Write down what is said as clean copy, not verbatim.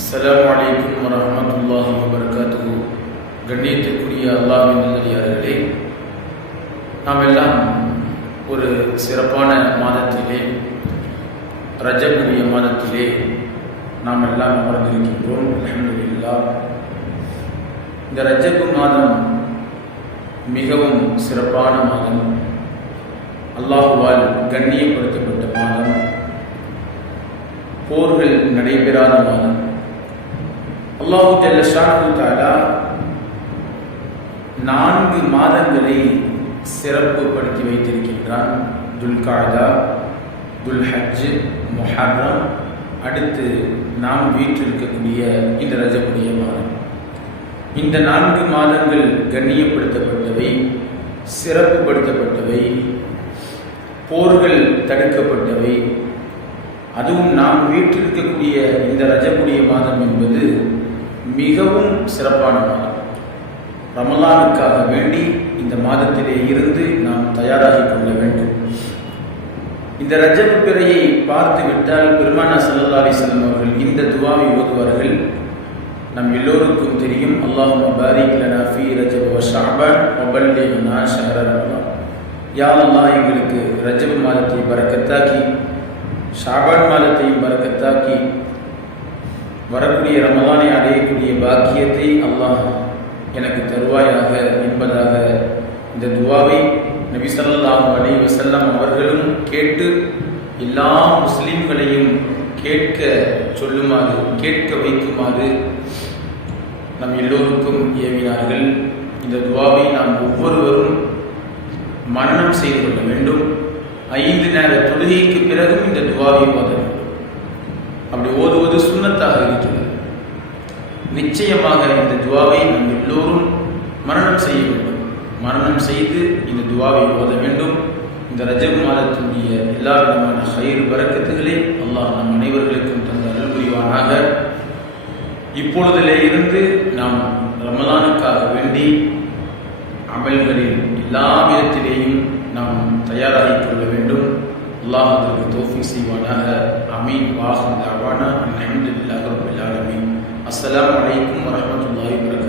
அஸ்ஸலாமு அலைக்கும் வரஹ்மத்துல்லாஹி வபரகாத்துஹு. கண்ணியத்திற்குரிய அல்லாஹ்வின் நல்லடியார்களே, நாம் எல்லாம் ஒரு சிறப்பான மாதத்திலே, ரஜபுரிய மாதத்திலே நாம் எல்லாம் அமர்ந்திருக்கின்றோம். அல்ஹம்துலில்லாஹ். இந்த ரஜபு மாதம் மிகவும் சிறப்பான மாதம், அல்லாஹுவால் கண்ணியப்படுத்தப்பட்ட மாதம், போர்கள் நடைபெறாத மாதம். அல்லாஹு ஜல்ல ஷானஹு தஆலா 4 மாதங்களை சிறப்புப்படுத்தி வைத்திருக்கின்றான். துல்காதா, துல்ஹஜ், முஹர்ரம், அடுத்து நாம் வீற்றிருக்கக்கூடிய இந்த ரஜபுடைய மாதம். இந்த 4 மாதங்கள் கண்ணியப்படுத்தப்பட்டவை, சிறப்புப்படுத்தப்பட்டவை, போர்கள் தடுக்கப்பட்டவை. அதுவும் நாம் வீற்றிருக்கக்கூடிய இந்த ரஜபுடைய மாதம் என்பது மிகவும் சிறப்பான மாதம். ரமலானுக்காக வேண்டி இந்த மாதத்திலே இருந்து நாம் தயாராகி கொள்ள வேண்டும். இந்த ரஜபு பிறையை பார்த்து விட்டால் பெருமானார் ஸல்லல்லாஹு அலைஹி வஸல்லம் அவர்கள் இந்த துஆவை ஓதுவார்கள். நம் எல்லோருக்கும் தெரியும், அல்லாஹும்ம பாரிக் லனா ஃபீ ரஜப வ ஷஅபான் வ பல்லிக்னா ஷஹ்ர ரமலான். யா அல்லாஹ், எங்களுக்கு ரஜபு மாதத்தை பரக்கத்தாக்கி, ஷாபான் மாதத்தையும் பரக்கத்தாக்கி, வரக்கூடிய ரமலானை அடையக்கூடிய பாக்கியத்தை அல்லாஹ் எனக்கு தருவாயாக என்பதாக இந்த துஆவை நபி ஸல்லல்லாஹு அலைஹி வஸல்லம் அவர்களும் கேட்டு எல்லா முஸ்லிம்களையும் கேட்க சொல்லுமாறு, கேட்க வைக்குமாறு நம் எல்லோருக்கும் ஏவினார்கள். இந்த துஆவை நாம் ஒவ்வொருவரும் மனனம் செய்து கொள்ள வேண்டும். 5 நேர தொழுகைக்கு பிறகும் இந்த துஆவை ஓத வேண்டும். அப்படி ஓதுவது சுன்னத்தாக இருக்கிறது. நிச்சயமாக இந்த துஆவை நாம் எல்லோரும் மனனம் செய்ய வேண்டும். மனனம் செய்து இந்த துஆவை ஓத வேண்டும். இந்த ரஜப் மாதத்தினுடைய எல்லா விதமான ஹைர் பரக்கத்துகளை அல்லாஹ் நம் அனைவர்களுக்கும் தந்த அருள் புரிவானாக. இப்பொழுதிலே இருந்து நாம் ரமலானுக்காக வேண்டி அமல்களில் எல்லா விதத்திலேயும் நாம் தயாராகிக் கொள்ள வேண்டும். அல்லாஹ் அதற்கு தௌஃபீக் செய்வானாக. ஆமீன். வாஹிர் தஅவானா அல்ஹம்துலில்லாஹி ரப்பில் ஆலமீன். அஸ்ஸலாமு அலைக்கும் வரஹ்மத்துல்லாஹி வபரகாத்துஹு.